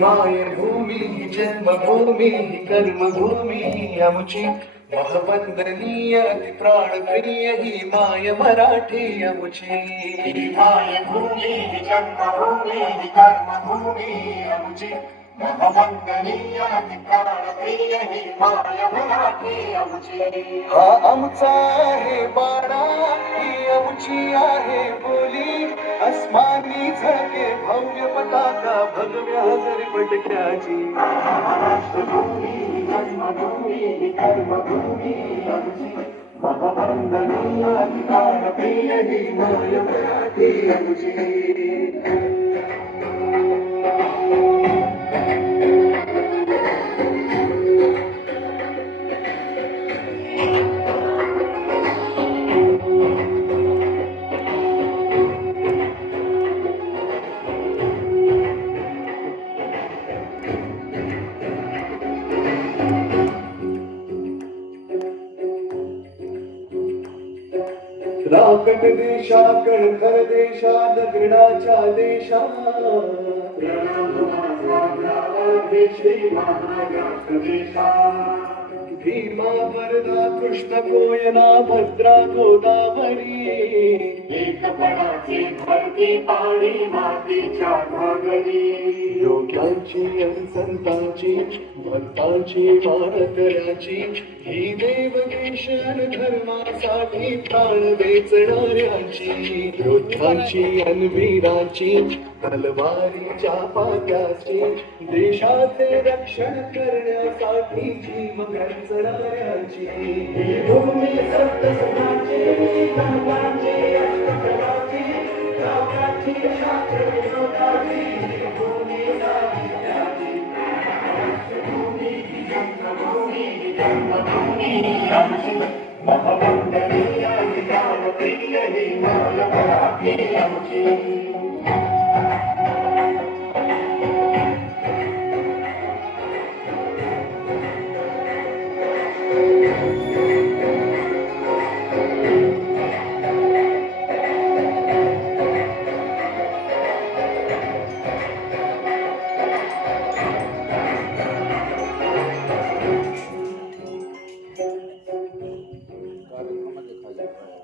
मायभूमी ही जन्मभूमी ही कर्मभूमी ही आमची महवंदनीय अति प्राणप्रिय ही माय मराठी आमची मायभूमी ही जन्मभूमी ही कर्मभूमी ही आमची महवंदनीय अति प्राणप्रिय ही माय मराठी आमची. हा आमचा आहे बाणा ही आमची आहे बोली अस्मानी झळके भव्य पताका भगव्या हजरी पटक्याची राष्ट्रभूमी ही जन्मभूमी ही कर्मभूमी ही आमची महवंदनीय अति प्राणप्रिय ही माय मराठी आमची. राकट देशा कणखर देशा दगडाच्या देशा भीमा वरदा कृष्ण कोयना भद्रा गोदावरी एकपणाची धरती पाणी मातीच्या घागरी योग्यांची आणि संतांची भक्तांची वारकऱ्याची ही देवदेश आणि धर्मासाठी प्राण वेचणाऱ्यांची योद्ध्यांची आणि वीरांची तलवारीच्या पात्याची देशाचे रक्षण करण्यासाठी जीव गंजणाऱ्यांची ही भूमी सप्तसुखाची गंगाची अष्टकलाची काव्याची शास्त्र विनोदाची ही भूमी साहित्याची राष्ट्रभूमी ही जन्मभूमी ही कर्मभूमी ही आमची महवंदनीय ही प्राणप्रिय ही माय मराठी आमची. कार्यक्रमाचे खाली